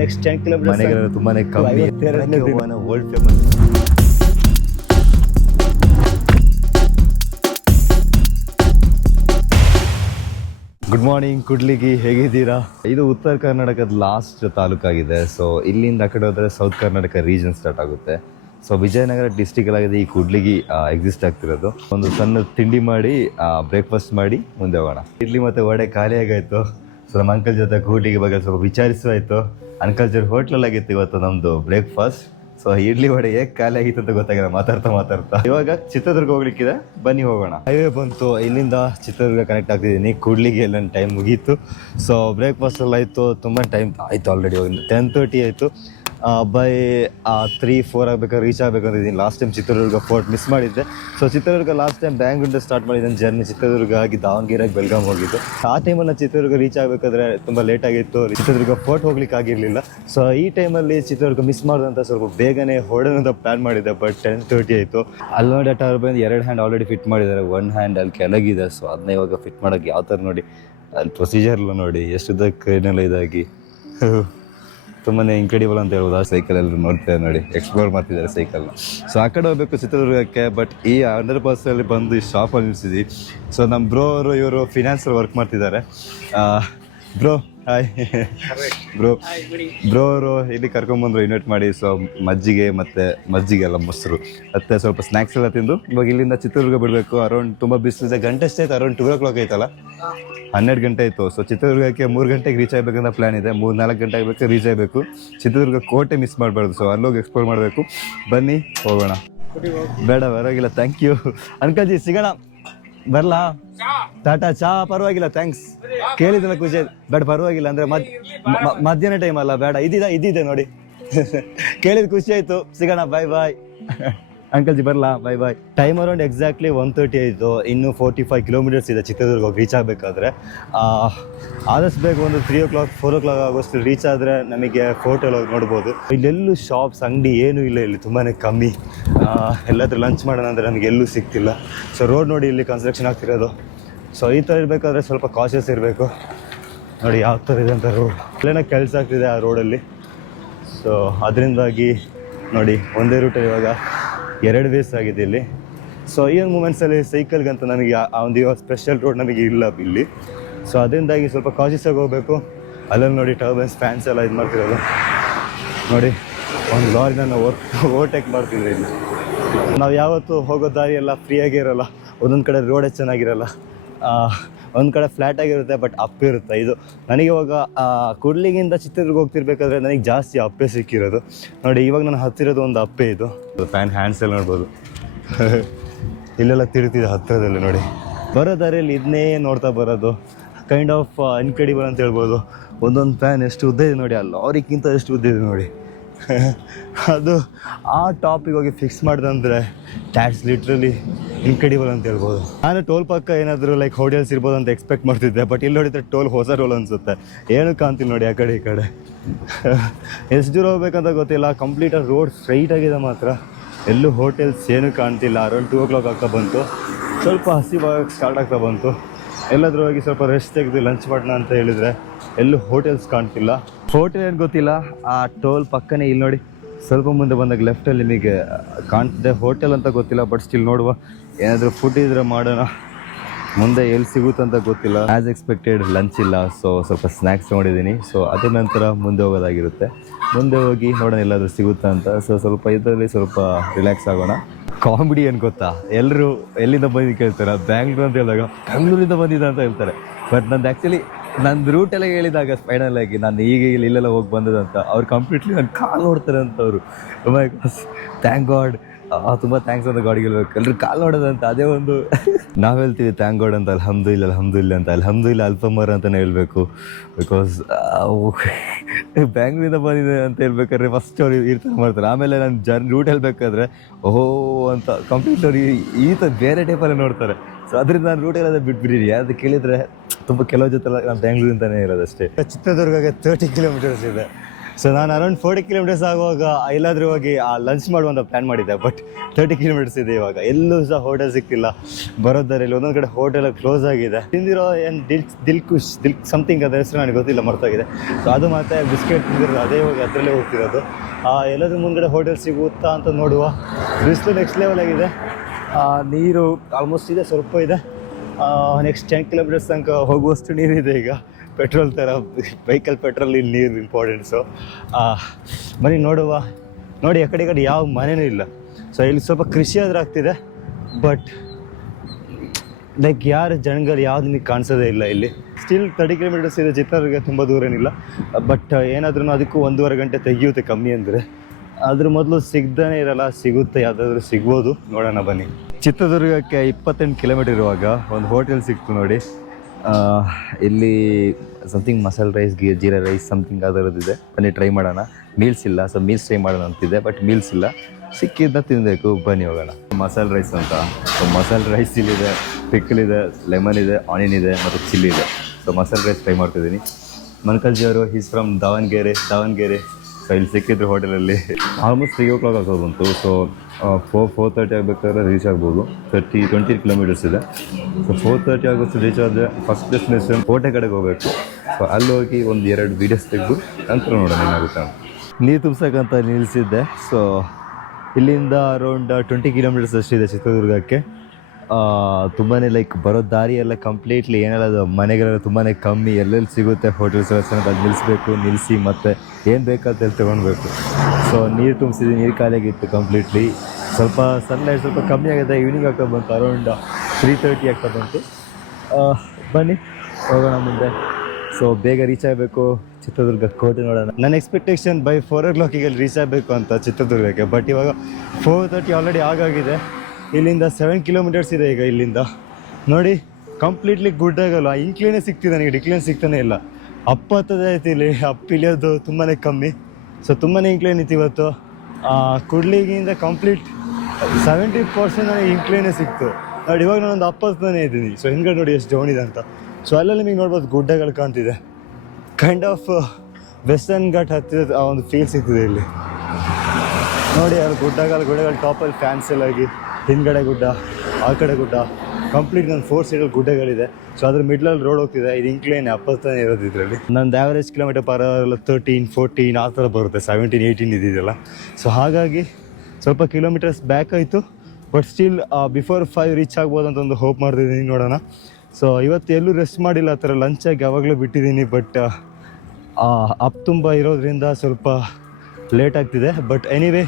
Next 10 kilometre ಮನೆಗೆಲ್ಲ ತುಂಬಾನೇ ಕಮ್ಮಿ. World famous. Good morning Kudligi, ಹೇಗಿದ್ದೀರಾ? ಇದು ಉತ್ತರ ಕರ್ನಾಟಕದ ಲಾಸ್ಟ್ ತಾಲೂಕಾಗಿದೆ. ಸೊ ಇಲ್ಲಿಂದ ಆ ಕಡೆ ಹೋದರೆ ಸೌತ್ ಕರ್ನಾಟಕ ರೀಜನ್ ಸ್ಟಾರ್ಟ್ ಆಗುತ್ತೆ. ಸೊ ವಿಜಯನಗರ ಡಿಸ್ಟಿಕ್ ಆಗಿದೆ ಈ ಕುಡ್ಲಿಗಿ ಎಕ್ಸಿಸ್ಟ್ ಆಗ್ತಿರೋದು. ಒಂದು ಸಣ್ಣ ತಿಂಡಿ ಮಾಡಿ ಬ್ರೇಕ್ಫಾಸ್ಟ್ ಮಾಡಿ ಮುಂದೆ ಹೋಗೋಣ. ಇಡ್ಲಿ ಮತ್ತು ವಡೆ ಖಾಲಿ ಆಗಾಯ್ತು. ಸೊ ನಮ್ಮ ಅಂಕಲ್ ಜೊತೆ ಕೂಡ್ಲಿಗಿ ಬಗ್ಗೆ ಸ್ವಲ್ಪ ವಿಚಾರಿಸುವಾಯ್ತು. ಅಂಕಲ್ ಜೊತೆ ಹೋಟ್ಲಲ್ಲಾಗಿತ್ತು ಇವತ್ತು ನಮ್ಮದು ಬ್ರೇಕ್ಫಾಸ್ಟ್. ಸೊ ಇಡ್ಲಿ ವಡೆ ಹೇಗೆ ಖಾಲಿ ಆಗಿತ್ತು ಅಂತ ಗೊತ್ತಾಗಿದೆ ಮಾತಾಡ್ತಾ. ಇವಾಗ ಚಿತ್ರದುರ್ಗ ಹೋಗ್ಲಿಕ್ಕಿದೆ, ಬನ್ನಿ ಹೋಗೋಣ. ಹೈವೇ ಬಂತು, ಇಲ್ಲಿಂದ ಚಿತ್ರದುರ್ಗ ಕನೆಕ್ಟ್ ಆಗ್ತಿದ್ದೀನಿ. ಕೂಡ್ಲಿಗೆ ಎಲ್ಲ ಟೈಮ್ ಮುಗೀತು. ಸೊ ಬ್ರೇಕ್ಫಾಸ್ಟ್ ಎಲ್ಲ ಆಯಿತು, ತುಂಬ ಟೈಮ್ ಆಯಿತು ಆಲ್ರೆಡಿ. 10:30 ಆಯಿತು. ಬೈ 3-4 ಆಗಬೇಕಾದ್ರೆ ರೀಚ್ ಆಗಬೇಕಂತಿದ್ದೀನಿ. Last time Chitradurga fort miss ಮಾಡಿದ್ದೆ. ಸೊ ಚಿತ್ರದುರ್ಗ ಲಾಸ್ಟ್ ಟೈಮ್ ಬ್ಯಾಂಗ್ಳೂರಿಂದ ಸ್ಟಾರ್ಟ್ ಮಾಡಿದ್ದೀನಿ ಜರ್ನಿ. ಚಿತ್ರದುರ್ಗ ಆಗಿ ದಾವಣಗೆರೆಗೆ ಬೆಳಗಾಂ ಹೋಗಿದ್ದು. ಆ ಟೈಮಲ್ಲಿ ಚಿತ್ರದುರ್ಗ ರೀಚ್ ಆಗಬೇಕಾದ್ರೆ ತುಂಬ ಲೇಟ್ ಆಗಿತ್ತು. ಚಿತ್ರದುರ್ಗ ಫೋರ್ಟ್ ಹೋಗ್ಲಿಕ್ಕೆ ಆಗಿರಲಿಲ್ಲ. ಸೊ ಈ ಟೈಮಲ್ಲಿ ಚಿತ್ರದುರ್ಗ ಮಿಸ್ ಮಾಡೋದಂತ ಸ್ವಲ್ಪ ಬೇಗನೆ ಹೊಡೋದಂತ ಪ್ಲ್ಯಾನ್ ಮಾಡಿದ್ದೆ. ಬಟ್ 10:30 ಆಯಿತು. ಅಲ್ಲಿ ನೋಡಿ ಟವರ್ ಬಂದು 2 ಹ್ಯಾಂಡ್ ಆಲ್ರೆಡಿ ಫಿಟ್ ಮಾಡಿದ್ದಾರೆ, 1 ಹ್ಯಾಂಡ್ ಅಲ್ಲಿ ಕೆಳಗಿದೆ. ಸೊ ಅದನ್ನ ಇವಾಗ ಫಿಟ್ ಮಾಡೋಕ್ಕೆ ಯಾವ ಥರ ನೋಡಿ, ಅಲ್ಲಿ ಪ್ರೊಸೀಜರ್ಲ್ಲ ನೋಡಿ ಎಷ್ಟು ಉದ್ದಕ್ಕೆ ಏನೆಲ್ಲ ಇದಾಗಿ ತುಂಬಾ ಇನ್ಕ್ರೆಡಿಬಲ್ ಅಂತ ಹೇಳ್ಬೋದು. ಆ ಸೈಕಲ್ ಎಲ್ಲರೂ ನೋಡ್ತಾರೆ ನೋಡಿ, ಎಕ್ಸ್ಪ್ಲೋರ್ ಮಾಡ್ತಿದ್ದಾರೆ ಸೈಕಲ್ನ. ಸೊ ಆ ಕಡೆ ಹೋಗ್ಬೇಕು ಚಿತ್ರದುರ್ಗಕ್ಕೆ. ಬಟ್ ಈ ಅಂಡರ್ ಪಾಸಲ್ಲಿ ಬಂದು ಈ ಶಾಪಲ್ಲಿ ನಿಲ್ಸಿದ್ವಿ. ಸೊ ನಮ್ಮ ಬ್ರೋ ಅವರು ಇವರು ಫಿನಾನ್ಸಲ್ಲಿ ವರ್ಕ್ ಮಾಡ್ತಿದ್ದಾರೆ. Bro hi. ಬ್ರೋ ಅವರು ಇಲ್ಲಿ ಕರ್ಕೊಂಬಂದ್ರು ಇನ್ವೈಟ್ ಮಾಡಿ. ಸೊ ಮಜ್ಜಿಗೆ ಎಲ್ಲ ಮೊಸರು ಮತ್ತು ಸ್ವಲ್ಪ ಸ್ನ್ಯಾಕ್ಸ್ ಎಲ್ಲ ತಿಂದು ಇವಾಗ ಇಲ್ಲಿಂದ ಚಿತ್ರದುರ್ಗ ಬಿಡಬೇಕು. ಅರೌಂಡ್ ತುಂಬ ಬಿಸಿಲಿದೆ. ಗಂಟೆ ಅಷ್ಟೇ ಆಯ್ತು, ಅರೌಂಡ್ 12 o'clock ಆಯ್ತಲ್ಲ, 12 ಗಂಟೆ ಆಯಿತು. ಸೊ ಚಿತ್ರದುರ್ಗಕ್ಕೆ 3 ಗಂಟೆಗೆ ರೀಚ್ ಆಗಬೇಕಂತ ಪ್ಲ್ಯಾನ್ ಇದೆ. 3-4 ಗಂಟೆ ಆಗಬೇಕು, ರೀಚ್ ಆಗಬೇಕು. ಚಿತ್ರದುರ್ಗ ಕೋಟೆ ಮಿಸ್ ಮಾಡಬಾರ್ದು. ಸೊ ಅಲ್ಲೋಗಿ ಎಕ್ಸ್ಪ್ಲೋರ್ ಮಾಡಬೇಕು. ಬನ್ನಿ ಹೋಗೋಣ. ಬೇಡ ಪರವಾಗಿಲ್ಲ, ಥ್ಯಾಂಕ್ ಯು ಅಂಕಲ್ಜಿ. ಸಿಗೋಣ, ಬರಲಾ? ಟಾಟಾ ಚಾ ಪರವಾಗಿಲ್ಲ, ಥ್ಯಾಂಕ್ಸ್. ಕೇಳಿದ್ದಲ್ಲ ಖುಷಿ ಆಯ್ತು. ಬೇಡ ಪರವಾಗಿಲ್ಲ, ಅಂದರೆ ಮಧ್ಯಾಹ್ನ ಟೈಮ್ ಅಲ್ಲ, ಬೇಡ ಇದ್ದಿದೆ ನೋಡಿ. ಕೇಳಿದ ಖುಷಿ ಆಯಿತು. ಸಿಗೋಣ, ಬಾಯ್ ಅಂಕಲ್ಜಿ, ಬರಲಾ? ಬಾಯ್. ಟೈಮ್ ಅರೌಂಡ್ ಎಕ್ಸಾಕ್ಟ್ಲಿ 1:30 ಆಯಿತು. ಇನ್ನೂ 45 ಕಿಲೋಮೀಟರ್ಸ್ ಇದೆ ಚಿತ್ರದುರ್ಗ ಹೋಗಿ ರೀಚ್ ಆಗಬೇಕಾದ್ರೆ. ಆದಷ್ಟು ಬೇಗ ಒಂದು 3 o'clock 4 o'clock ಆಗೋಷ್ಟು ರೀಚ್ ಆದರೆ ನಮಗೆ ಫೋಟೋಲ್ ಹೋಗಿ ನೋಡ್ಬೋದು. ಇಲ್ಲೆಲ್ಲೂ ಶಾಪ್ಸ್ ಅಂಗಡಿ ಏನೂ ಇಲ್ಲ, ಇಲ್ಲಿ ತುಂಬಾ ಕಮ್ಮಿ. ಎಲ್ಲಾದ್ರೂ ಲಂಚ್ ಮಾಡೋಣ ಅಂದರೆ ನಮಗೆ ಎಲ್ಲೂ ಸಿಗ್ತಿಲ್ಲ. ಸೊ ರೋಡ್ ನೋಡಿ, ಇಲ್ಲಿ ಕನ್ಸ್ಟ್ರಕ್ಷನ್ ಆಗ್ತಿರೋದು. ಸೊ ಈ ಥರ ಇರಬೇಕಾದ್ರೆ ಸ್ವಲ್ಪ ಕಾಷಿಯಸ್ ಇರಬೇಕು. ನೋಡಿ ಯಾವ ಥರ ಇದೆ ಅಂತ ರೋಡ್. ಅಲ್ಲೇನೋ ಕೆಲಸ ಆಗ್ತಿದೆ ಆ ರೋಡಲ್ಲಿ. ಸೊ ಅದರಿಂದಾಗಿ ನೋಡಿ ಒಂದೇ ರೂಟಲ್ಲಿ ಇವಾಗ 2 ವೇಸ್ ಆಗಿದೆ ಇಲ್ಲಿ. ಸೊ ಈ ಒಂದು ಮೂಮೆಂಟ್ಸಲ್ಲಿ ಸೈಕಲ್ಗಂತ ನನಗೆ ಆ ಒಂದು ಇವಾಗ ಸ್ಪೆಷಲ್ ರೋಡ್ ನಮಗೆ ಇಲ್ಲ ಇಲ್ಲಿ. ಸೊ ಅದರಿಂದಾಗಿ ಸ್ವಲ್ಪ ಕಾಷಿಯಸ್ ಆಗಿ ಹೋಗಬೇಕು. ಅಲ್ಲಲ್ಲಿ ನೋಡಿ ಟರ್ಬೈನ್ಸ್ ಫ್ಯಾನ್ಸ್ ಎಲ್ಲ ಇದು ಮಾಡ್ತಿರೋದು ನೋಡಿ. ಒಂದು ಲಾರಿನ ನಾವು ಓವರ್ಟೇಕ್ ಮಾಡ್ತಿದ್ವಿ ಇಲ್ಲಿ. ನಾವು ಯಾವತ್ತೂ ಹೋಗೋ ದಾರಿ ಎಲ್ಲ ಫ್ರೀಯಾಗೇ ಇರೋಲ್ಲ. ಒಂದೊಂದು ಕಡೆ ರೋಡೇ ಚೆನ್ನಾಗಿರಲ್ಲ, ಒಂದು ಕಡೆ ಫ್ಲ್ಯಾಟ್ ಆಗಿರುತ್ತೆ, ಬಟ್ ಅಪ್ ಇರುತ್ತೆ. ಇದು ನನಗೆ ಇವಾಗ ಕೂಡ್ಲಿಗಿಂದ ಚಿತ್ರದುರ್ಗ ಹೋಗ್ತಿರ್ಬೇಕಾದ್ರೆ ನನಗೆ ಜಾಸ್ತಿ ಅಪ್ಪೆ ಸಿಕ್ಕಿರೋದು ನೋಡಿ. ಇವಾಗ ನಾನು ಹತ್ತಿರೋದು ಒಂದು ಅಪ್ಪೆ. ಇದು ಫ್ಯಾನ್ ಹ್ಯಾಂಡ್ಸ್ ಎಲ್ಲ ನೋಡ್ಬೋದು. ಇಲ್ಲೆಲ್ಲ ತಿರುಗ್ತಿದೆ ಹತ್ತಿರದಲ್ಲಿ ನೋಡಿ. ಬರೋ ದಾರಿಯಲ್ಲಿ ಇದನ್ನೇ ನೋಡ್ತಾ ಬರೋದು ಕೈಂಡ್ ಆಫ್ ಇನ್ಕ್ರೆಡಿಬಲ್ ಅಂತ ಹೇಳ್ಬೋದು. ಒಂದೊಂದು ಫ್ಯಾನ್ ಎಷ್ಟು ಉದ್ದ ಇದೆ ನೋಡಿ, ಆ ಲಾರಿಗಿಂತ ಎಷ್ಟು ಉದ್ದ ಇದೆ ನೋಡಿ. ಅದು ಆ ಟಾಪಿಗೆ ಹೋಗಿ ಫಿಕ್ಸ್ ಮಾಡಿದಂದರೆ ಟ್ಯಾಕ್ಸ್ ಲಿಟ್ರಲಿ ಇನ್ಕ್ರೆಡಿಬಲ್ ಅಂತ ಹೇಳ್ಬೋದು. ನಾನು ಟೋಲ್ ಪಕ್ಕ ಏನಾದರೂ ಲೈಕ್ ಹೋಟೆಲ್ಸ್ ಇರ್ಬೋದು ಅಂತ ಎಕ್ಸ್ಪೆಕ್ಟ್ ಮಾಡ್ತಿದ್ದೆ. ಬಟ್ ಇಲ್ಲಿ ನೋಡಿದ್ರೆ ಹೊಸ ಟೋಲ್ ಅನಿಸುತ್ತೆ. ಏನೂ ಕಾಣ್ತಿಲ್ಲ ನೋಡಿ ಆ ಕಡೆ ಈ ಕಡೆ. ಎಷ್ಟು ದೂರ ಹೋಗ್ಬೇಕಂತ ಗೊತ್ತಿಲ್ಲ. ಕಂಪ್ಲೀಟಾಗಿ ರೋಡ್ ಸ್ಟ್ರೈಟ್ ಆಗಿದೆ ಮಾತ್ರ. ಎಲ್ಲೂ ಹೋಟೆಲ್ಸ್ ಏನೂ ಕಾಣ್ತಿಲ್ಲ. ಅರೌಂಡ್ 2 o'clock ಆಗ್ತಾ ಬಂತು. ಸ್ವಲ್ಪ ಹಸಿವಾಗಕ್ಕೆ ಸ್ಟಾರ್ಟ್ ಆಗ್ತಾ ಬಂತು. ಎಲ್ಲಾದರೂ ಹೋಗಿ ಸ್ವಲ್ಪ ರೆಸ್ಟ್ ತೆಗೆದು ಲಂಚ್ ಮಾಡೋಣ ಅಂತ ಹೇಳಿದರೆ ಎಲ್ಲೂ ಹೋಟೆಲ್ಸ್ ಕಾಣ್ತಿಲ್ಲ. ಹೋಟೆಲ್ ಏನು ಗೊತ್ತಿಲ್ಲ. ಆ ಟೋಲ್ ಪಕ್ಕನೇ ಇಲ್ಲಿ ನೋಡಿ, ಸ್ವಲ್ಪ ಮುಂದೆ ಬಂದಾಗ ಲೆಫ್ಟಲ್ಲಿ ನಿಮಗೆ ಕಾಣ್ತಿದೆ. ಹೋಟೆಲ್ ಅಂತ ಗೊತ್ತಿಲ್ಲ, ಬಟ್ ಸ್ಟಿಲ್ ನೋಡುವ. ಏನಾದರೂ ಫುಡ್ ಇದ್ರೆ ಮಾಡೋಣ. ಮುಂದೆ ಎಲ್ಲಿ ಸಿಗುತ್ತಂತ ಗೊತ್ತಿಲ್ಲ. ಆ್ಯಸ್ ಎಕ್ಸ್ಪೆಕ್ಟೆಡ್ ಲಂಚ್ ಇಲ್ಲ. ಸೊ ಸ್ವಲ್ಪ ಸ್ನ್ಯಾಕ್ಸ್ ತೊಗೊಂಡಿದ್ದೀನಿ. ಸೊ ಅದ್ರ ನಂತರ ಮುಂದೆ ಹೋಗೋದಾಗಿರುತ್ತೆ. ಮುಂದೆ ಹೋಗಿ ನೋಡೋಣ ಎಲ್ಲಾದರೂ ಸಿಗುತ್ತಾ ಅಂತ. ಸೊ ಸ್ವಲ್ಪ ಇದರಲ್ಲಿ ಸ್ವಲ್ಪ ರಿಲ್ಯಾಕ್ಸ್ ಆಗೋಣ. ಕಾಮಿಡಿ ಏನು ಗೊತ್ತಾ, ಎಲ್ಲರೂ ಎಲ್ಲಿಂದ ಬಂದು ಕೇಳ್ತಾರೆ. ಬ್ಯಾಂಗ್ಳೂರು ಅಂತ ಹೇಳಿದಾಗ ಬೆಂಗಳೂರಿಂದ ಬಂದಿದ್ದ ಅಂತ ಹೇಳ್ತಾರೆ. ಬಟ್ ನಂದು ಆ್ಯಕ್ಚುಲಿ ನಂದು ರೂಟೆಲ್ಲ ಹೇಳಿದಾಗ ಫೈನಲ್ ಆಗಿ ನಾನು ಈಗ ಇಲ್ಲೆಲ್ಲ ಹೋಗಿ ಬಂದದಂತ ಅವ್ರು ಕಂಪ್ಲೀಟ್ಲಿ ನನ್ನ ಕಾಲು ನೋಡ್ತಾರೆ ಅಂತ ಅವರು. ಥ್ಯಾಂಕ್ ಗಾಡ್, ತುಂಬ ಥ್ಯಾಂಕ್ಸ್ ಅಂತ ಗಾಡಿಗೆ ಹೇಳ್ಬೇಕು. ಎಲ್ಲರೂ ಕಾಲು ನೋಡೋದಂತ ಅದೇ ಒಂದು ನಾವು ಹೇಳ್ತೀವಿ ಥ್ಯಾಂಕ್ ಗಾಡ್ ಅಂತ. ಅಲ್ಹಮ್ದುಲಿಲ್ಲ ಅಂತ. ಅಲ್ಹಮ್ದುಲಿಲ್ಲ ಅಲ್ಪಮರ ಅಂತಲೇ ಹೇಳಬೇಕು. ಬಿಕಾಸ್ ಬ್ಯಾಂಗ್ಳೂರಿಂದ ಬಂದಿದೆ ಅಂತ ಹೇಳ್ಬೇಕಾದ್ರೆ ಫಸ್ಟ್ ಅವ್ರು ಈ ಥರ ಮಾಡ್ತಾರೆ. ಆಮೇಲೆ ನಾನು ರೂಟ್ ಹೇಳ್ಬೇಕಾದ್ರೆ ಓಹೋ ಅಂತ ಕಂಪ್ಲೀಟ್ ಅವ್ರು ಈ ಥರ ಬೇರೆ ಟೈಪಲ್ಲೇ ನೋಡ್ತಾರೆ. ಸೊ ಅದರಿಂದ ನಾನು ರೂಟ್ ಎಲ್ಲದ ಬಿಟ್ಬಿಟ್ಟಿರಿ. ಯಾವ್ದು ಕೇಳಿದರೆ ತುಂಬ ಕೆಲವು ಜೊತೆ ನಾನು ಬ್ಯಾಂಗ್ಳೂರಿಂದನೇ ಇರೋದಷ್ಟೇ. ಚಿತ್ರದುರ್ಗಕ್ಕೆ 30 ಕಿಲೋಮೀಟರ್ಸ್ ಇದೆ. ಸೊ ನಾನು ಅರೌಂಡ್ 40 ಕಿಲೋಮೀಟರ್ಸ್ ಆಗುವಾಗ ಎಲ್ಲಾದ್ರೂ ಹೋಗಿ ಲಂಚ್ ಮಾಡುವಂತ ಪ್ಲಾನ್ ಮಾಡಿದ್ದೆ. ಬಟ್ 30 ಕಿಲೋಮೀಟರ್ಸ್ ಇದೆ ಇವಾಗ, ಎಲ್ಲೂ ಸಹ ಹೋಟೆಲ್ ಸಿಗ್ತಿಲ್ಲ. ಬರೋದಾರಲ್ಲಿ ಒಂದೊಂದು ಕಡೆ ಹೋಟೆಲ್ ಕ್ಲೋಸ್ ಆಗಿದೆ. ತಿಂದಿರೋ ಏನು ದಿಲ್ ಸಮಥಿಂಗ್ ಅದ ಹೆಸರು ನನಗೆ ಗೊತ್ತಿಲ್ಲ, ಮರ್ತೋಗಿದೆ. ಸೊ ಅದು ಮತ್ತೆ ಬಿಸ್ಕೆಟ್ ತಿಂದಿರೋದು ಅದೇ ಹೋಗಿ ಅದರಲ್ಲೇ ಹೋಗ್ತಿರೋದು. ಎಲ್ಲಾದ್ರೂ ಮುಂದ್ಗಡೆ ಹೋಟೆಲ್ ಸಿಗುತ್ತಾ ಅಂತ ನೋಡುವ. ಬಿಸಿಲು ನೆಕ್ಸ್ಟ್ ಲೆವೆಲ್ ಆಗಿದೆ. ನೀರು ಆಲ್ಮೋಸ್ಟ್ ಇದೆ, ಸ್ವಲ್ಪ ಇದೆ. ನೆಕ್ಸ್ಟ್ 10 ಕಿಲೋಮೀಟರ್ಸ್ ತನಕ ಹೋಗುವಷ್ಟು ನೀರಿದೆ. ಈಗ ಪೆಟ್ರೋಲ್ ಥರ ಬೈಕಲ್ಲಿ ಪೆಟ್ರೋಲ್, ಇಲ್ಲಿ ನೀರು ಇಂಪಾರ್ಟೆನ್ಸು. ಬನ್ನಿ ನೋಡುವ. ನೋಡಿ ಆ ಕಡೆ ಈ ಕಡೆ ಯಾವ ಮನೆಯೂ ಇಲ್ಲ. ಸೊ ಇಲ್ಲಿ ಸ್ವಲ್ಪ ಕೃಷಿ ಆದರೂ ಆಗ್ತಿದೆ, ಬಟ್ ಲೈಕ್ ಯಾರು ಜನಗಳು ಯಾವ್ದು ನಿಮಗೆ ಕಾಣಿಸೋದೇ ಇಲ್ಲ ಇಲ್ಲಿ. ಸ್ಟಿಲ್ 30 ಕಿಲೋಮೀಟರ್ಸ್ ಇದೆ, ಚಿತ್ರದುರ್ಗ ತುಂಬ ದೂರ ಏನಿಲ್ಲ. ಬಟ್ ಏನಾದ್ರೂ ಅದಕ್ಕೂ 1.5 ಗಂಟೆ ತೆಗಿಯುತ್ತೆ ಕಮ್ಮಿ ಅಂದರೆ. ಅದ್ರ ಮೊದಲು ಸಿಗ್ದೇ ಇರಲ್ಲ, ಸಿಗುತ್ತೆ, ಯಾವುದಾದ್ರೂ ಸಿಗ್ಬೋದು, ನೋಡೋಣ ಬನ್ನಿ. ಚಿತ್ರದುರ್ಗಕ್ಕೆ 28 ಕಿಲೋಮೀಟರ್ ಇರುವಾಗ ಒಂದು ಹೋಟೆಲ್ ಸಿಕ್ತು ನೋಡಿ. ಇಲ್ಲಿ ಸಮಥಿಂಗ್ ಮಸಾಲೆ ರೈಸ್, ಜೀರಾ ರೈಸ್ ಸಮಥಿಂಗ್ ಅದರದ್ದಿದೆ. ಬನ್ನಿ ಟ್ರೈ ಮಾಡೋಣ. ಮೀಲ್ಸ್ ಇಲ್ಲ, ಸೊ ಮೀಲ್ಸ್ ಟ್ರೈ ಮಾಡೋಣ ಅಂತಿದೆ, ಬಟ್ ಮೀಲ್ಸ್ ಇಲ್ಲ. ಸಿಕ್ಕಿದ್ದ ತಿನ್ನಬೇಕು, ಬನ್ನಿ ಹೋಗೋಣ. ಮಸಾಲೆ ರೈಸ್ ಅಂತ. ಸೊ ಮಸಾಲೆ ರೈಸ್ ಇಲ್ಲಿದೆ, ಪಿಕ್ಕಲ್ ಇದೆ, ಲೆಮನ್ ಇದೆ, ಆನಿಯನ್ ಇದೆ ಮತ್ತು ಚಿಲ್ಲಿ ಇದೆ. ಸೊ ಮಸಾಲೆ ರೈಸ್ ಟ್ರೈ ಮಾಡ್ತಿದ್ದೀನಿ. ಮನ್ಕಲ್ಜಿ ಅವರು ಈಸ್ ಫ್ರಮ್ ದಾವಣಗೆರೆ. ಸೊ ಇಲ್ಲಿ ಸಿಕ್ಕಿದ್ರು ಹೋಟೆಲಲ್ಲಿ. ಆಲ್ಮೋಸ್ಟ್ 3 o'clock ಆಗೋದು ಬಂತು. ಸೊ 4:30 ಆಗಬೇಕಾದ್ರೆ ರೀಚ್ ಆಗ್ಬೋದು. 20 ಕಿಲೋಮೀಟರ್ಸ್ ಇದೆ. ಸೊ 4:30 ಆಗೋಷ್ಟು ರೀಚ್ ಆದರೆ ಫಸ್ಟ್ ಡೆಸ್ಟಿನೇಷನ್ ಕೋಟೆ ಕಡೆಗೆ ಹೋಗಬೇಕು. ಸೊ ಅಲ್ಲಿ ಹೋಗಿ 1-2 ವೀಡಿಯೋಸ್ ತೆಗೆದು ನಂತರ ನೋಡೋಣ ಏನಾಗುತ್ತೆ. ನೀರು ತುಂಬಿಸೋಕ್ಕಂತ ನಿಲ್ಲಿಸಿದ್ದೆ. ಸೊ ಇಲ್ಲಿಂದ ಅರೌಂಡ್ 20 ಕಿಲೋಮೀಟರ್ಸ್ ಅಷ್ಟಿದೆ ಚಿತ್ರದುರ್ಗಕ್ಕೆ. ತುಂಬಾ ಲೈಕ್ ಬರೋ ದಾರಿ ಎಲ್ಲ ಕಂಪ್ಲೀಟ್ಲಿ ಏನೆಲ್ಲ ಮನೆಗಳೆಲ್ಲ ತುಂಬಾ ಕಮ್ಮಿ. ಎಲ್ಲೆಲ್ಲಿ ಸಿಗುತ್ತೆ ಹೋಟೆಲ್ಸ್ ರೆಸ್ಟೋರೆಂಟ್ ಅಲ್ಲಿ ನಿಲ್ಲಿಸ್ಬೇಕು, ನಿಲ್ಲಿಸಿ ಮತ್ತೆ ಏನು ಬೇಕಂತ ಹೇಳಿ ತೊಗೊಳ್ಬೇಕು. ಸೊ ನೀರು ತುಂಬಿಸಿದ್ವಿ, ನೀರು ಖಾಲಿಯಾಗಿತ್ತು ಕಂಪ್ಲೀಟ್ಲಿ. ಸ್ವಲ್ಪ ಸನ್ಲೈಟ್ ಸ್ವಲ್ಪ ಕಮ್ಮಿ ಆಗಿದೆ, ಈವ್ನಿಂಗ್ ಆಗ್ತಾ ಬಂತು, ಅರೌಂಡ್ 3:30 ಆಗ್ತಾ ಬಂತು. ಬನ್ನಿ ಹೋಗೋಣ ಮುಂದೆ. ಸೊ ಬೇಗ ರೀಚ್ ಆಗಬೇಕು ಚಿತ್ರದುರ್ಗ ಕೋಟೆ ನೋಡೋಣ. ನನ್ನ ಎಕ್ಸ್ಪೆಕ್ಟೇಷನ್ ಬೈ 4 o'clock ರೀಚ್ ಆಗಬೇಕು ಅಂತ ಚಿತ್ರದುರ್ಗಕ್ಕೆ. ಬಟ್ ಇವಾಗ 4:30 ಆಲ್ರೆಡಿ ಆಗಾಗಿದೆ. ಇಲ್ಲಿಂದ 7 ಕಿಲೋಮೀಟರ್ಸ್ ಇದೆ ಈಗ ಇಲ್ಲಿಂದ. ನೋಡಿ ಕಂಪ್ಲೀಟ್ಲಿ ಗುಡ್ ಆಗಲ್ಲ, ಇನ್ಕ್ಲೈನೇ ಸಿಗ್ತಿದೆ ನನಗೆ, ಡಿಕ್ಲೈನ್ ಸಿಗ್ತಾನೆ ಇಲ್ಲ. ಅಪ್ ಹತ್ತದೇ ಆಯ್ತು ಇಲ್ಲಿ, ಅಪ್ ಇಳಿಯೋದು ತುಂಬಾ ಕಮ್ಮಿ. ಸೊ ತುಂಬಾ ಇನ್ಕ್ಲೈನ್ ಇತ್ತು ಇವತ್ತು. ಕುಡ್ಲಿಗಿಂದ ಕಂಪ್ಲೀಟ್ 70% ನನಗೆ ಇನ್ಕ್ಲೈನೇ ಸಿಕ್ತು. ನೋಡಿ ಇವಾಗ ನಾನೊಂದು 70 ಇದ್ದೀನಿ. ಸೊ ಹಿಂಗೆ ನೋಡಿ ಎಷ್ಟು ಡೌನ್ ಇದೆ ಅಂತ. ಸೊ ಅಲ್ಲೆಲ್ಲ ನಿಮಗೆ ನೋಡ್ಬೋದು ಗುಡ್ಡಗಳು ಕಾಣ್ತಿದೆ. ಕೈಂಡ್ ಆಫ್ ವೆಸ್ಟರ್ನ್ ಘಾಟ್ ಹತ್ತಿದ ಆ ಒಂದು ಫೀಲ್ ಸಿಗ್ತಿದೆ ಇಲ್ಲಿ. ನೋಡಿ ಅಲ್ಲಿ ಗುಡ್ಡಗಳು ಟಾಪಲ್ಲಿ ಫ್ಯಾನ್ಸೆಲ್ ಆಗಿ, ಹಿಂದ್ಗಡೆ ಗುಡ್ಡ, ಆ ಕಡೆ ಗುಡ್ಡ, ಕಂಪ್ಲೀಟ್ ನನ್ನ 4 ಸೈಡಲ್ಲಿ ಗುಡ್ಡಗಳಿದೆ. ಸೊ ಅದ್ರ ಮಿಡ್ಲಲ್ಲಿ ರೋಡ್ ಹೋಗ್ತಿದೆ. ಇದು ಇನ್ಕ್ಲೈನ್ 70 ಇರೋದು ಇದರಲ್ಲಿ. ನಂದು ಆ್ಯಾವ್ರೇಜ್ ಕಿಲೋಮೀಟರ್ ಪರ್ ಅವರ್ 13, 14 ಆ ಥರ ಬರುತ್ತೆ. 17, 18 ಇದ್ದಿದ್ದಲ್ಲ. ಸೊ ಹಾಗಾಗಿ ಸ್ವಲ್ಪ ಕಿಲೋಮೀಟರ್ಸ್ ಬ್ಯಾಕ್ ಆಯಿತು. ಬಟ್ ಸ್ಟಿಲ್ ಬಿಫೋರ್ 5 ರೀಚ್ ಆಗ್ಬೋದು ಅಂತ ಒಂದು ಹೋಪ್ ಮಾಡ್ತಿದ್ದೀನಿ, ನೋಡೋಣ. ಸೊ ಇವತ್ತು ಎಲ್ಲೂ ರೆಸ್ಟ್ ಮಾಡಿಲ್ಲ, ಆ ಥರ ಲಂಚಾಗಿ ಯಾವಾಗಲೂ ಬಿಟ್ಟಿದ್ದೀನಿ. ಬಟ್ ಅಪ್ ತುಂಬ ಇರೋದ್ರಿಂದ ಸ್ವಲ್ಪ ಲೇಟ್ ಆಗ್ತಿದೆ. ಬಟ್ ಎನಿವೇ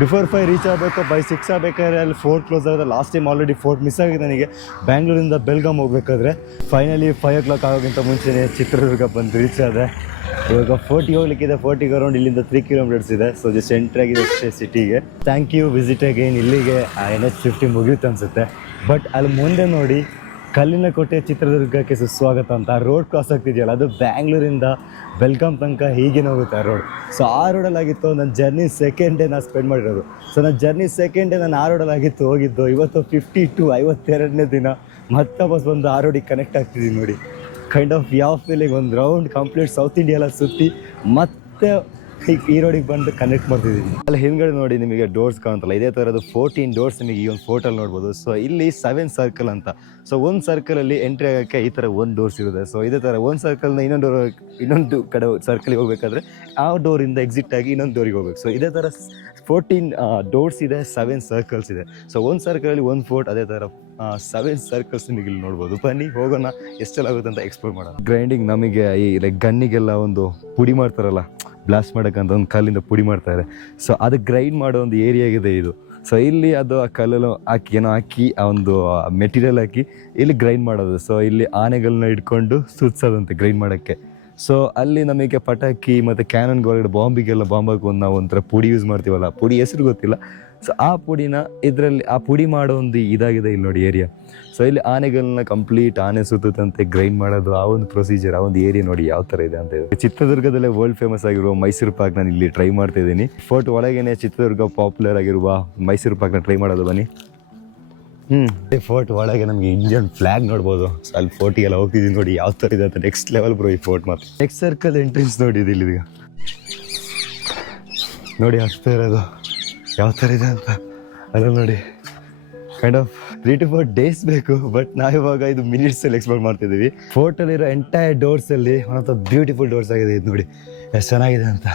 ಬಿಫೋರ್ 5 ರೀಚ್ ಆಗಬೇಕು. ಬೈ 6 ಆಗಬೇಕಾದ್ರೆ ಅಲ್ಲಿ 4 ಕ್ಲೋಸ್ ಆಗಿದೆ. ಲಾಸ್ಟ್ ಟೈಮ್ ಆಲ್ರೆಡಿ 4 ಮಿಸ್ ಆಗಿದೆ ನನಗೆ ಬ್ಯಾಂಗ್ಳೂರಿಂದ ಬೆಲ್ಗಾಮ್ ಹೋಗ್ಬೇಕಾದ್ರೆ. ಫೈನಲಿ 5 o'clock ಆಗೋಕ್ಕಿಂತ ಮುಂಚೆನೇ ಚಿತ್ರದುರ್ಗ ಬಂದು ರೀಚ್ ಆದೆ. ಇವಾಗ 40 ಹೋಗ್ಲಿಕ್ಕಿದೆ. 40 ಅರೌಂಡ್ ಇಲ್ಲಿಂದ 3 ಕಿಲೋಮೀಟರ್ಸ್ ಇದೆ. ಸೊ ಜಸ್ಟ್ ಎಂಟ್ರಿ ಆಗಿದೆ ಅಷ್ಟೇ ಸಿಟಿಗೆ. Thank you visit again. ಇಲ್ಲಿಗೆ NH50 ಮುಗಿಯುತ್ತೆ ಅನಿಸುತ್ತೆ. ಬಟ್ ಅಲ್ಲಿ ಮುಂದೆ ನೋಡಿ ಕಲ್ಲಿನ ಕೋಟೆ ಚಿತ್ರದುರ್ಗಕ್ಕೆ ಸುಸ್ವಾಗತ ಅಂತ ರೋಡ್ ಕ್ರಾಸ್ ಆಗ್ತಿದೆಯಲ್ಲ, ಅದು ಬ್ಯಾಂಗ್ಳೂರಿಂದ ಬೆಲ್ಗಾಮ್ ತನಕ ಹೀಗೇನೆ ಹೋಗುತ್ತೆ ಆ ರೋಡ್. ಸೊ ಆ ರೋಡಲ್ಲಾಗಿತ್ತು ನನ್ನ ಜರ್ನಿ ಸೆಕೆಂಡ್ ಡೇ ನಾನು ಸ್ಪೆಂಡ್ ಮಾಡಿರೋದು. ಸೊ ನನ್ನ ಜರ್ನಿ ಸೆಕೆಂಡ್ ಡೇ ನಾನು ಆ ರೋಡಲ್ಲಾಗಿತ್ತು ಹೋಗಿದ್ದು. ಇವತ್ತು 52ನೇ ದಿನ ಮತ್ತೆ ಬಸ್ ಬಂದು ಆ ರೋಡಿಗೆ ಕನೆಕ್ಟ್ ಆಗ್ತಿದ್ದೀನಿ ನೋಡಿ. ಕೈಂಡ್ ಆಫ್ ಯಾವ ಫೀಲಿಂಗ್, ಒಂದು ರೌಂಡ್ ಕಂಪ್ಲೀಟ್ ಸೌತ್ ಇಂಡಿಯಾ ಎಲ್ಲ ಸುತ್ತಿ ಮತ್ತೆ ಈ ರೋಡಿಗೆ ಬಂದು ಕನೆಕ್ಟ್ ಮಾಡ್ತಿದ್ದೀನಿ. ಅಲ್ಲಿ ಹಿಂದ್ಗಡೆ ನೋಡಿ ನಿಮಗೆ ಡೋರ್ಸ್ ಕಾಣುತ್ತಲ್ಲ, ಇದೇ ಥರದ್ದು 14 ಡೋರ್ಸ್ ನಿಮಗೆ ಈ ಒಂದು ಫೋಟೋಲ್ಲಿ ನೋಡ್ಬೋದು. ಸೊ ಇಲ್ಲಿ 7 ಸರ್ಕಲ್ ಅಂತ. ಸೊ ಒಂದು ಸರ್ಕಲಲ್ಲಿ ಎಂಟ್ರಿ ಆಗೋಕ್ಕೆ ಈ ಥರ 1 ಡೋರ್ಸ್ ಇರುತ್ತೆ. ಸೊ ಇದೇ ಥರ ಒಂದು ಸರ್ಕಲ್ನ ಇನ್ನೊಂದು ಕಡೆ ಸರ್ಕಲಿಗೆ ಹೋಗಬೇಕಾದ್ರೆ ಆ ಡೋರಿಂದ ಎಕ್ಸಿಟ್ ಆಗಿ ಇನ್ನೊಂದು ಡೋರಿಗೆ ಹೋಗ್ಬೇಕು. ಸೊ ಇದೇ ಥರ 14 ಡೋರ್ಸ್ ಇದೆ, 7 ಸರ್ಕಲ್ಸ್ ಇದೆ. ಸೊ ಒಂದು ಸರ್ಕಲಲ್ಲಿ 1 ಫೋರ್ಟ್, ಅದೇ ಥರ 7 ಸರ್ಕಲ್ಸ್ ನಿಮಗೆ ಇಲ್ಲಿ ನೋಡ್ಬೋದು. ಬನ್ನಿ ಹೋಗೋಣ, ಎಷ್ಟೆಲ್ಲ ಆಗುತ್ತೆ ಅಂತ ಎಕ್ಸ್ಪ್ಲೋರ್ ಮಾಡೋಣ. ಗ್ರೈಂಡಿಂಗ್ ನಮಗೆ ಈ ಲೈಕ್ ಗನ್ನಿಗೆಲ್ಲ ಒಂದು ಪುಡಿ ಮಾಡ್ತಾರಲ್ಲ, ಬ್ಲಾಸ್ಟ್ ಮಾಡೋಕ್ಕಂತ ಒಂದು ಕಲ್ಲಿಂದ ಪುಡಿ ಮಾಡ್ತಾರೆ. ಸೊ ಅದು ಗ್ರೈಂಡ್ ಮಾಡೋ ಒಂದು ಏರಿಯಾ ಆಗಿದೆ ಇದು. ಸೊ ಇಲ್ಲಿ ಅದು ಆ ಕಲ್ಲನ್ನು ಹಾಕಿ ಆ ಒಂದು ಮೆಟೀರಿಯಲ್ ಹಾಕಿ ಇಲ್ಲಿ ಗ್ರೈಂಡ್ ಮಾಡೋದು. ಸೊ ಇಲ್ಲಿ ಆನೆಗಳನ್ನ ಇಟ್ಕೊಂಡು ಸುತ್ಸೋದಂತೆ ಗ್ರೈಂಡ್ ಮಾಡೋಕ್ಕೆ. ಸೊ ಅಲ್ಲಿ ನಮಗೆ ಪಟಾಕಿ ಮತ್ತು ಕ್ಯಾನನ್ಗೆ ಹೊರಗಡೆ ಬಾಂಬಿಗೆಲ್ಲ ಬಾಂಬಾಗಿ ನಾವು ಒಂಥರ ಪುಡಿ ಯೂಸ್ ಮಾಡ್ತೀವಲ್ಲ, ಪುಡಿ ಹೆಸರು ಗೊತ್ತಿಲ್ಲ. ಸೊ ಆ ಪುಡಿನ ಇದರಲ್ಲಿ ಆ ಪುಡಿ ಮಾಡೋ ಒಂದು ಇದಾಗಿದೆ ಇಲ್ಲಿ ನೋಡಿ ಏರಿಯಾ. ಸೊ ಇಲ್ಲಿ ಆನೆಗಳನ್ನ ಕಂಪ್ಲೀಟ್ ಆನೆ ಸುತ್ತಂತೆ ಗ್ರೈಂಡ್ ಮಾಡೋದು, ಆ ಒಂದು ಪ್ರೊಸೀಜರ್, ಆ ಒಂದು ಏರಿಯಾ ನೋಡಿ ಯಾವ ಥರ ಇದೆ ಅಂತ ಹೇಳಿ. ಚಿತ್ರದುರ್ಗದಲ್ಲೇ ವರ್ಲ್ಡ್ ಫೇಮಸ್ ಆಗಿರುವ ಮೈಸೂರು ಪಾಕ್ ನಾನು ಇಲ್ಲಿ ಟ್ರೈ ಮಾಡ್ತಾ ಇದ್ದೀನಿ. ಫೋರ್ಟ್ ಒಳಗೇನೆ ಚಿತ್ರದುರ್ಗ ಪಾಪ್ಯುಲರ್ ಆಗಿರುವ ಮೈಸೂರು ಪಾಕ್ನ ಟ್ರೈ ಮಾಡೋದು ಬನ್ನಿ. ಫೋರ್ಟ್ ಒಳಗೆ ನಮಗೆ ಇಂಡಿಯನ್ ಫ್ಲಾಗ್ ನೋಡ್ಬೋದು. ಸೊ ಅಲ್ಲಿ ಫೋರ್ಟಿಗೆಲ್ಲ ಹೋಗ್ತಿದ್ದೀನಿ ನೋಡಿ ಯಾವ ಥರ ಇದೆ ಅಂತ. ನೆಕ್ಸ್ಟ್ ಲೆವೆಲ್ ಬ್ರೋ ಈ ಫೋರ್ಟ್. ಮತ್ತೆ ನೆಕ್ಸ್ಟ್ ಸರ್ಕಲ್ ಎಂಟ್ರೆನ್ಸ್ ನೋಡಿ ಇದು ಇಲ್ಲಿ. ನೋಡಿ ಹಚ್ತಾ ಇರೋದು ಯಾವ ಥರ ಇದೆ ಅಂತ. ಅಲ್ಲ ನೋಡಿ, ಕೈಂಡ್ ಆಫ್ 3 to 4 ಡೇಸ್ ಬೇಕು, ಬಟ್ ನಾವಿವಾಗ ಇದು ಮಿನಿಟ್ಸಲ್ಲಿ ಎಕ್ಸ್ಪ್ಲೋರ್ ಮಾಡ್ತಿದ್ದೀವಿ. ಫೋರ್ಟಲ್ಲಿರೋ ಎಂಟೈರ್ ಡೋರ್ಸಲ್ಲಿ one of the beautiful doors ಆಗಿದೆ ಇದು. ನೋಡಿ ಎಷ್ಟು ಚೆನ್ನಾಗಿದೆ ಅಂತ.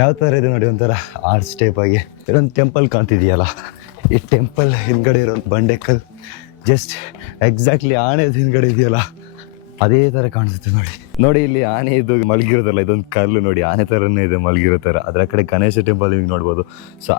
ಯಾವ ಥರ ಇದೆ ನೋಡಿ, ಒಂಥರ ಆರ್ಚ್ ಟೈಪ್ ಆಗಿ ಇಲ್ಲೊಂದು ಟೆಂಪಲ್ ಕಾಣ್ತಿದೆಯಲ್ಲ, ಈ ಟೆಂಪಲ್ ಹಿಂದ್ಗಡೆ ಇರೋ ಬಂಡೆಕಲ್ ಜಸ್ಟ್ ಎಕ್ಸಾಕ್ಟ್ಲಿ ಆನೆದು ಹಿಂದ್ಗಡೆ ಇದೆಯಲ್ಲ ಅದೇ ಥರ ಕಾಣಿಸುತ್ತೆ ನೋಡಿ. ನೋಡಿ ಇಲ್ಲಿ ಆನೆ ಇದು ಮಲಗಿರೋದಲ್ಲ, ಇದೊಂದು ಕಲ್ಲು ನೋಡಿ ಆನೆ ಥರನೇ ಇದೆ ಮಲಗಿರೋ ಥರ. ಅದರ ಕಡೆ ಗಣೇಶ ಟೆಂಪಲ್ ನಿಮಗೆ ನೋಡ್ಬೋದು. ಸೊ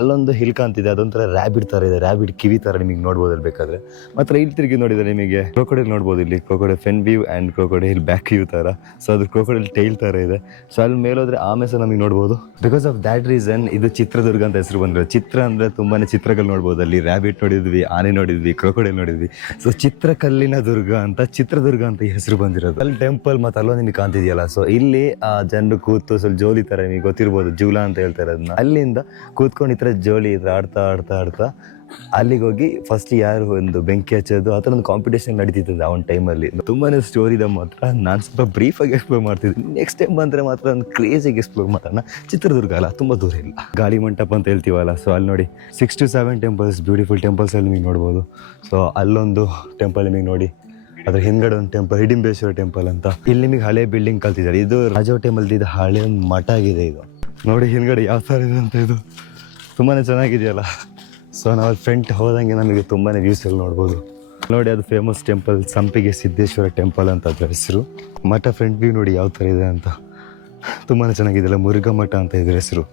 ಅಲ್ಲೊಂದು ಹಿಲ್ ಕಾಣ್ತಿದೆ, ಅದೊಂಥರ ರ್ಯಾಬಿಡ್ ಥರ ಇದೆ, ರ್ಯಾಬಿಡ್ ಕಿವಿ ಥರ ನಿಮಗೆ ನೋಡ್ಬೋದು ಅಲ್ಲಿ ಬೇಕಾದ್ರೆ. ಮಾತ್ರ ಇಲ್ಲಿ ತಿರುಗಿ ನೋಡಿದರೆ ನಿಮಗೆ ಕ್ರೋಕೊಡೈಲ್ ನೋಡ್ಬೋದು. ಇಲ್ಲಿ crocodile front view and crocodile back view ಥರ. ಸೊ ಅದು ಕ್ರೋಕೊಡೈಲ್ ಟೈಲ್ ಥರ ಇದೆ. ಸೊ ಅಲ್ಲಿ ಮೇಲೋದ್ರೆ ಆಮೆ ಸಹ ನಮಗೆ ನೋಡ್ಬೋದು. ಬಿಕಾಸ್ ಆಫ್ ದ್ಯಾಟ್ ರೀಸನ್ ಇದು ಚಿತ್ರದುರ್ಗ ಅಂತ ಹೆಸರು ಬಂದಿರೋ. ಚಿತ್ರ ಅಂದರೆ ತುಂಬಾ ಚಿತ್ರಗಳು ನೋಡ್ಬೋದು. ಅಲ್ಲಿ ರ್ಯಾಬಿಟ್ ನೋಡಿದ್ವಿ, ಆನೆ ನೋಡಿದ್ವಿ, ಕ್ರೋಕೊಡೈಲ್ ನೋಡಿದ್ವಿ. ಸೊ ಚಿತ್ರಕಲ್ಲಿನ ದುರ್ಗ ಅಂತ ಚಿತ್ರದುರ್ಗ ಅಂತ ಈ ಹೆಸರು ಬಂದಿರೋದು. ಅಲ್ಲಿ ಟೆಂಪಲ್ ಮತ್ತು ಅಲ್ಲೊಂದು ನಿಮಗೆ ಕಾಣ್ತಿದೆಯಲ್ಲ, ಸೊ ಇಲ್ಲಿ ಜನರು ಕೂತು ಸ್ವಲ್ಪ ಜೋಲಿ ಥರ ನಿಮಗೆ ಗೊತ್ತಿರ್ಬೋದು, ಜೂಲ ಅಂತ ಹೇಳ್ತಾರೆ ಅದನ್ನ. ಅಲ್ಲಿಂದ ಕೂತ್ಕೊಂಡು ಈ ಥರ ಜೋಲಿ ಇದ್ರೆ ಆಡ್ತಾ ಆಡ್ತಾ ಆಡ್ತಾ ಅಲ್ಲಿಗೆ ಹೋಗಿ ಫಸ್ಟ್ ಯಾರು ಒಂದು ಬೆಂಕಿ ಹಚ್ಚೋದು ಆ ಥರ ಒಂದು ಕಾಂಪಿಟೇಷನ್ ನಡೀತಿತ್ತು ಆ ಒಂದು ಟೈಮಲ್ಲಿ. ತುಂಬಾ ಸ್ಟೋರಿ ಇದೆ ಮಾತ್ರ. ನಾನು ಸ್ವಲ್ಪ ಬ್ರೀಫಾಗಿ ಎಕ್ಸ್ಪ್ಲೋರ್ ಮಾಡ್ತಿದ್ದೀನಿ. ನೆಕ್ಸ್ಟ್ ಟೈಮ್ ಬಂದರೆ ಮಾತ್ರ ಒಂದು ಕ್ರೇಜಿಯಾಗಿ ಎಕ್ಸ್ಪ್ಲೋರ್ ಮಾಡೋಣ. ಚಿತ್ರದುರ್ಗ ಅಲ್ಲ, ತುಂಬ ದೂರ ಇಲ್ಲ. ಗಾಳಿ ಮಂಟಪ ಅಂತ ಹೇಳ್ತೀವಲ್ಲ, ಸೊ ಅಲ್ಲಿ ನೋಡಿ 6 to 7 ಟೆಂಪಲ್ಸ್, ಬ್ಯೂಟಿಫುಲ್ ಟೆಂಪಲ್ಸ್ ಅಲ್ಲಿ ನಿಮಗೆ ನೋಡ್ಬೋದು. ಸೊ ಅಲ್ಲೊಂದು ಟೆಂಪಲ್ ನಿಮಗೆ ನೋಡಿ, ಅದ್ರ ಹಿಂದ್ಗಡೆ ಒಂದು ಟೆಂಪಲ್ ಹಿಡಿಂಬೇಶ್ವರ ಟೆಂಪಲ್ ಅಂತ. ಇಲ್ಲಿ ನಿಮಗೆ ಹಳೆ ಬಿಲ್ಡಿಂಗ್ ಕಲ್ತಿದ್ದಾರೆ. ಇದು ರಾಜವ ಟೈಮಲ್ಲಿ ಇದು ಹಳೆ ಒಂದು ಮಠ ಆಗಿದೆ. ಇದು ನೋಡಿ ಹಿಂದ್ಗಡೆ ಯಾವ ಥರ ಇದೆ ಅಂತ. ಇದು ತುಂಬಾ ಚೆನ್ನಾಗಿದೆಯಲ್ಲ. ಸೊ ನಾವು ಫ್ರಂಟ್ ಹೋದಂಗೆ ನಮಗೆ ತುಂಬಾ ವ್ಯೂಸ್ ಎಲ್ಲ ನೋಡ್ಬೋದು. ನೋಡಿ ಅದು ಫೇಮಸ್ ಟೆಂಪಲ್ ಸಂಪಿಗೆ ಸಿದ್ದೇಶ್ವರ ಟೆಂಪಲ್ ಅಂತ ಅದರ ಹೆಸರು. ಮಠ ಫ್ರಂಟ್ ವ್ಯೂ ನೋಡಿ ಯಾವ ಥರ ಇದೆ ಅಂತ. ತುಂಬಾ ಚೆನ್ನಾಗಿದೆಯಲ್ಲ, ಮುರುಘಾ ಮಠ ಅಂತ ಇದ್ರ ಹೆಸರು.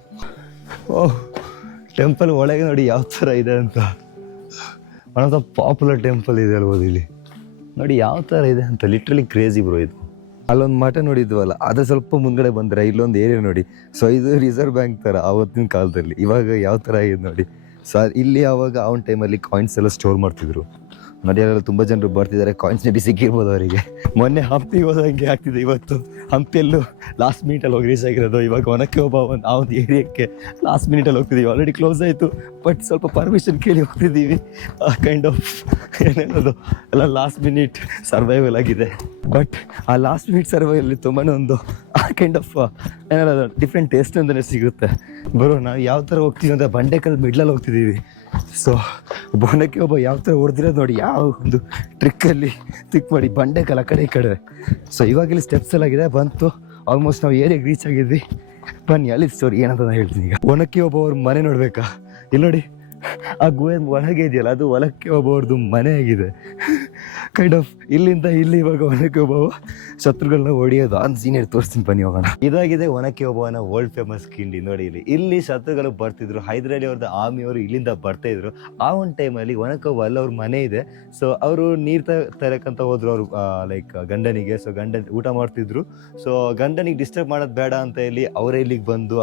ಓಹ್, ಟೆಂಪಲ್ ಒಳಗೆ ನೋಡಿ ಯಾವ ಥರ ಇದೆ ಅಂತ. One of the popular temple ಇದೆ ಅಲ್ಬೋದು ಇಲ್ಲಿ. ನೋಡಿ ಯಾವ ಥರ ಇದೆ ಅಂತ, ಲಿಟ್ರಲಿ ಕ್ರೇಜಿ ಬ್ರೋ ಇದು. ಅಲ್ಲೊಂದು ಮಠ ನೋಡಿದ್ವಲ್ಲ, ಅದ್ರ ಸ್ವಲ್ಪ ಮುಂದ್ಗಡೆ ಬಂದರೆ ಇಲ್ಲೊಂದು ಏರಿಯಾ ನೋಡಿ. ಸೊ ಇದು ರಿಸರ್ವ್ ಬ್ಯಾಂಕ್ ಥರ ಆವತ್ತಿನ ಕಾಲದಲ್ಲಿ. ಇವಾಗ ಯಾವ ಥರ ಆಗಿದೆ ನೋಡಿ. ಸೊ ಇಲ್ಲಿ ಆವಾಗ ಆ ಒಂದು ಟೈಮಲ್ಲಿ ಕಾಯಿನ್ಸ್ ಎಲ್ಲ ಸ್ಟೋರ್ ಮಾಡ್ತಿದ್ರು ನೋಡಿ. ಅಲ್ಲೆಲ್ಲ ತುಂಬ ಜನರು ಬರ್ತಿದ್ದಾರೆ, ಕಾಯಿನ್ಸ್ ನಡಿ ಸಿಕ್ಕಿರ್ಬೋದು ಅವರಿಗೆ. ಮೊನ್ನೆ ಹಂಪಿ ಹೋದಂಗೆ ಆಗ್ತಿದೆ ಇವತ್ತು. ಹಂಪಿಯಲ್ಲೂ ಲಾಸ್ಟ್ ಮಿನಿಟಲ್ಲಿ ಹೋಗಿ ರೀಚ್ ಆಗಿರೋದು. ಇವಾಗ ಒನಕ್ಕೆ ಒಬ್ಬ ಆ ಒಂದು ಏರಿಯಾಕ್ಕೆ ಲಾಸ್ಟ್ ಮಿನಿಟಲ್ಲಿ ಹೋಗ್ತಿದ್ದೀವಿ. ಆಲ್ರೆಡಿ ಕ್ಲೋಸ್ ಆಯಿತು, ಬಟ್ ಸ್ವಲ್ಪ ಪರ್ಮಿಷನ್ ಕೇಳಿ ಹೋಗ್ತಿದ್ದೀವಿ. ಕೈಂಡ್ ಆಫ್ ಏನೇನದು ಎಲ್ಲ ಲಾಸ್ಟ್ ಮಿನಿಟ್ ಸರ್ವೈವಲ್ ಆಗಿದೆ. ಬಟ್ ಆ ಲಾಸ್ಟ್ ಮಿನಿಟ್ ಸರ್ವೈವಲ್ಲಿ ತುಂಬಾ ಒಂದು ಕೈಂಡ್ ಆಫ್ ಏನಾರ ಡಿಫ್ರೆಂಟ್ ಟೇಸ್ಟ್ ಅಂತಲೇ ಸಿಗುತ್ತೆ. ಬರೋ ನಾವು ಯಾವ ಥರ ಹೋಗ್ತೀವಿ ಅಂದರೆ ಬಂಡೆಕಲ್ ಮಿಡ್ಲಲ್ಲಿ ಹೋಗ್ತಿದ್ದೀವಿ. ಸೊ ಬೋನಕ್ಕೆ ಒಬ್ಬ ಯಾವ ಥರ ಹೊಡೆದಿರೋದು ನೋಡಿ, ಯಾವ ಒಂದು ಟ್ರಿಕ್ಕಲ್ಲಿ ತಿಕ್ ಮಾಡಿ ಬಂಡೆಕಲ್ ಆ ಕಡೆ ಈ ಕಡೆ. ಸೊ ಇವಾಗ ಇಲ್ಲಿ ಸ್ಟೆಪ್ಸ್ ಎಲ್ಲ ಆಗಿದೆ, ಬಂತು ಆಲ್ಮೋಸ್ಟ್ ನಾವು ಏರಿಯಾಗೆ ರೀಚ್ ಆಗಿದ್ವಿ. ಬನ್ನಿ ಅಲ್ಲಿ ಸ್ಟೋರಿ ಏನಂತ ನಾನು ಹೇಳ್ತೀನಿ. ಈಗ ಒನಕ್ಕೆ ಒಬ್ಬ ಅವ್ರ ಮನೆ ನೋಡ್ಬೇಕಾ? ಇಲ್ಲಿ ನೋಡಿ ಆ ಗುಹೆ ಒಳಗೆ ಇದೆಯಲ್ಲ, ಅದು ಒಳಕ್ಕೆ ಒಬ್ಬವ್ರದ್ದು ಮನೆ ಆಗಿದೆ. ಕೈಂಡ್ ಆಫ್ ಇಲ್ಲಿಂದ ಇಲ್ಲಿ ಇವಾಗ ಒನಕ್ಕೆ ಒಬ್ಬವ ಶತ್ರುಗಳನ್ನ ಹೊಡೆಯೋದು ಆ ಸೀನಿಯರ್ ತೋರಿಸ್ತೀನಿ ಬನ್ನಿ ಹೋಗೋಣ. ಇದಾಗಿದೆ ಒನಕ್ಕೆ ಒಬ್ಬವನ ವರ್ಲ್ಡ್ ಫೇಮಸ್ ಕಿಂಡಿ. ನೋಡಿ ಇಲ್ಲಿ ಶತ್ರುಗಳು ಬರ್ತಿದ್ರು. ಹೈದರಾಲಿ ಅವ್ರದ್ದು ಆರ್ಮಿಯವರು ಇಲ್ಲಿಂದ ಬರ್ತಾ ಇದ್ರು. ಆ ಒಂದು ಟೈಮಲ್ಲಿ ಒನಕ್ಕೆ ಒಬ್ಬ ಅಲ್ಲ ಅವ್ರ ಮನೆ ಇದೆ. ಸೊ ಅವರು ನೀರು ತರಕಂತ ಹೋದ್ರು ಅವರು ಲೈಕ್ ಗಂಡನಿಗೆ. ಸೊ ಗಂಡನ ಊಟ ಮಾಡ್ತಿದ್ರು. ಸೊ ಗಂಡನಿಗೆ ಡಿಸ್ಟರ್ಬ್ ಮಾಡೋದು ಬೇಡ ಅಂತ ಹೇಳಿ ಅವರೇ ಇಲ್ಲಿಗೆ ಬಂದು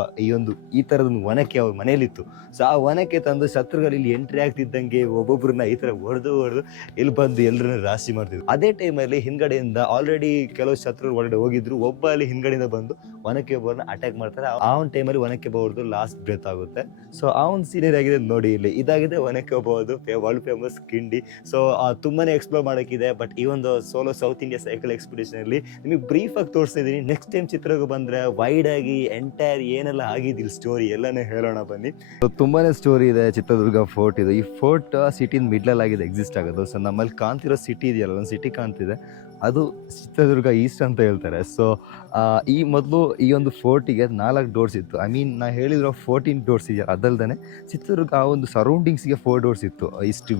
ಈ ಥರದೊಂದು ಒನಕ್ಕೆ ಅವ್ರ ಮನೇಲಿತ್ತು. ಸೊ ಆ ಒನಕ್ಕೆ ತಂದು ಶತ್ರುಗಳು ಇಲ್ಲಿ ಎಂಟ್ರಿ ಆಗ್ತಿದ್ದಂಗೆ ಒಬ್ಬೊಬ್ಬರನ್ನ ಈ ಥರ ಹೊಡೆದು ಇಲ್ಲಿ ಬಂದು ಎಲ್ಲರನ್ನ ರಾಶಿ ಮಾಡ್ತಿದ್ರು. ಅದೇ ಟೈಮಲ್ಲಿ ಹಿಂದ್ಗಡೆಯಿಂದ ಆಲ್ರೆಡಿ ಕೆಲವು ಶತ್ರುಗಳು ಒಳಗಡೆ ಹೋಗಿದ್ರು. ಒಬ್ಬ ಅಲ್ಲಿ ಹಿಂದ್ಗಡೆಯಿಂದ ಬಂದು ಒನಕ್ಕೆ ಒಬ್ಬರನ್ನ ಅಟ್ಯಾಕ್ ಮಾಡ್ತಾರೆ. ಆ ಒಂದು ಟೈಮಲ್ಲಿ ಒನಕ್ಕೆ ಒಬ್ಬರದು ಲಾಸ್ಟ್ ಬ್ರೆತ್ ಆಗುತ್ತೆ. ಸೊ ಆ ಒಂದು ಸೀನಿಯರ್ ಆಗಿದೆ ನೋಡಿ ಇಲ್ಲಿ. ಇದಾಗಿದೆ ಒನಕ್ಕೆ ಒಬ್ಬರದು ವರ್ಲ್ಡ್ ಫೇಮಸ್ ಕಿಂಡಿ. ಸೊ ತುಂಬಾನೇ ಎಕ್ಸ್ಪ್ಲೋರ್ ಮಾಡೋಕ್ಕಿದೆ. ಬಟ್ ಈ ಒಂದು solo south India cycle expedition ಅಲ್ಲಿ ನಿಮಗೆ ಬ್ರೀಫ್ ಆಗಿ ತೋರಿಸ್ತಿದ್ದೀನಿ. ನೆಕ್ಸ್ಟ್ ಟೈಮ್ ಚಿತ್ರಕ್ಕೆ ಬಂದ್ರೆ ವೈಡ್ ಆಗಿ ಎಂಟೈರ್ ಏನೆಲ್ಲ ಆಗಿದ್ದಿಲ್ಲ ಸ್ಟೋರಿ ಎಲ್ಲಾನೇ ಹೇಳೋಣ ಬನ್ನಿ. ತುಂಬಾನೇ ಸ್ಟೋರಿ ಇದೆ ಚಿತ್ರದುರ್ಗ ಫೋರ್ಟ್ ಇದು. ಈ ಫೋರ್ಟ್ ಸಿಟಿನ ಮಿಡ್ಲಲ್ಲಿ ಆಗಿದೆ ಎಕ್ಸಿಸ್ಟ್ ಆಗೋದು. ಸೊ ನಮ್ಮಲ್ಲಿ ಕಾಣ್ತಿರೋ ಸಿಟಿ ಇದೆಯಲ್ಲ, ಒಂದು ಸಿಟಿ ಕಾಣ್ತಿದೆ, ಅದು ಚಿತ್ರದುರ್ಗ ಈಸ್ಟ್ ಅಂತ ಹೇಳ್ತಾರೆ. ಸೊ ಈ ಮೊದಲು ಈ ಒಂದು ಫೋರ್ಟಿಗೆ 4 ಡೋರ್ಸ್ ಇತ್ತು. ಐ ಮೀನ್ ನಾ ಹೇಳಿರೋ 14 ಡೋರ್ಸ್ ಇದೆಯಲ್ಲ, ಅದಲ್ದೇ ಚಿತ್ರದುರ್ಗ ಆ ಒಂದು ಸರೌಂಡಿಂಗ್ಸ್ಗೆ 4 ಡೋರ್ಸ್ ಇತ್ತು. ಈಸ್ಟ್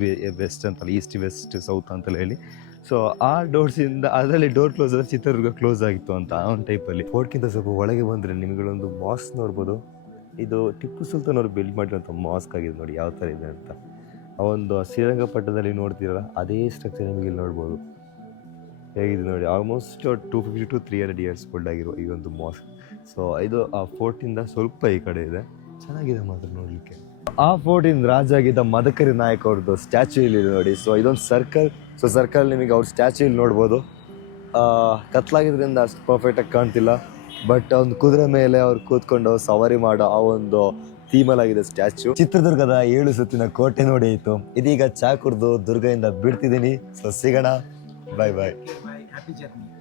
ವೆಸ್ಟ್ ಅಂತಲ್ಲ, ಈಸ್ಟ್ ವೆಸ್ಟ್ ಸೌತ್ ಅಂತಲೇ ಹೇಳಿ. ಸೊ ಆ ಡೋರ್ಸಿಂದ ಅದರಲ್ಲಿ ಡೋರ್ ಕ್ಲೋಸ್ ಆದರೆ ಚಿತ್ರದುರ್ಗ ಕ್ಲೋಸ್ ಆಗಿತ್ತು ಅಂತ ಆ ಒಂದು ಟೈಪಲ್ಲಿ. ಫೋರ್ಟ್ಗಿಂತ ಸ್ವಲ್ಪ ಒಳಗೆ ಬಂದರೆ ನಿಮಗಳೊಂದು ಮಾಸ್ಕ್ ನೋಡ್ಬೋದು. ಇದು ಟಿಪ್ಪು ಸುಲ್ತಾನ್ ಅವರು ಬಿಲ್ಡ್ ಮಾಡಿರೋಂಥ ಮಾಸ್ಕ್ ಆಗಿದೆ ನೋಡಿ ಯಾವ ಥರ ಇದೆ ಅಂತ. ಆ ಒಂದು ಶ್ರೀರಂಗಪಟ್ಟಣದಲ್ಲಿ ನೋಡ್ತೀರಲ್ಲ ಅದೇ ಸ್ಟ್ರಕ್ಚರ್ ನಿಮಗೆ ಇಲ್ಲಿ ನೋಡ್ಬೋದು ಹೇಗಿದೆ ನೋಡಿ. ಆಲ್ಮೋಸ್ಟ್ 250 to 300 years ಓಲ್ಡ್ ಆಗಿರುವ ಈ ಒಂದು ಮಾಸ್ಕ್. ಸೊ ಇದು ಆ ಫೋರ್ಟಿಂದ ಸ್ವಲ್ಪ ಈ ಕಡೆ ಇದೆ, ಚೆನ್ನಾಗಿದೆ ಮಾತ್ರ ನೋಡಲಿಕ್ಕೆ. ಆ ಫೋರ್ಟಿಂದ ರಾಜ ಆಗಿದ್ದ ಮದಕರಿ ನಾಯಕ್ ಅವ್ರದ್ದು ಸ್ಟ್ಯಾಚ್ಯೂ ಇಲ್ಲಿ ನೋಡಿ. ಸೊ ಇದೊಂದು ಸರ್ಕಲ್. ಸೊ ಸರ್ಕಲ್ ನಿಮಗೆ ಅವ್ರ ಸ್ಟ್ಯಾಚ್ಯೂ ಇಲ್ಲಿ ನೋಡ್ಬೋದು. ಕತ್ಲಾಗಿದ್ರಿಂದ ಅಷ್ಟು ಪರ್ಫೆಕ್ಟಾಗಿ ಕಾಣ್ತಿಲ್ಲ. ಬಟ್ ಒಂದು ಕುದುರೆ ಮೇಲೆ ಅವ್ರು ಕೂತ್ಕೊಂಡು ಸವಾರಿ ಮಾಡೋ ಆ ಒಂದು ಥೀಮಲಾಗಿದೆ ಸ್ಟ್ಯಾಚ್ಯೂ. ಚಿತ್ರದುರ್ಗದ 7 ಸುತ್ತಿನ ಕೋಟೆ ನೋಡಿ ಆಯಿತು. ಇದೀಗ ಚಾ ಕುಡ್ದು ದುರ್ಗದಿಂದ ಬಿಡ್ತಿದ್ದೀನಿ. ಸೊ ಸಿಗೋಣ, bye bye.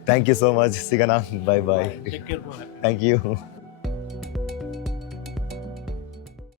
Thank you so much. ಸಿಗೋಣ, ಬಾಯ್ ಬಾಯ್. Thank you.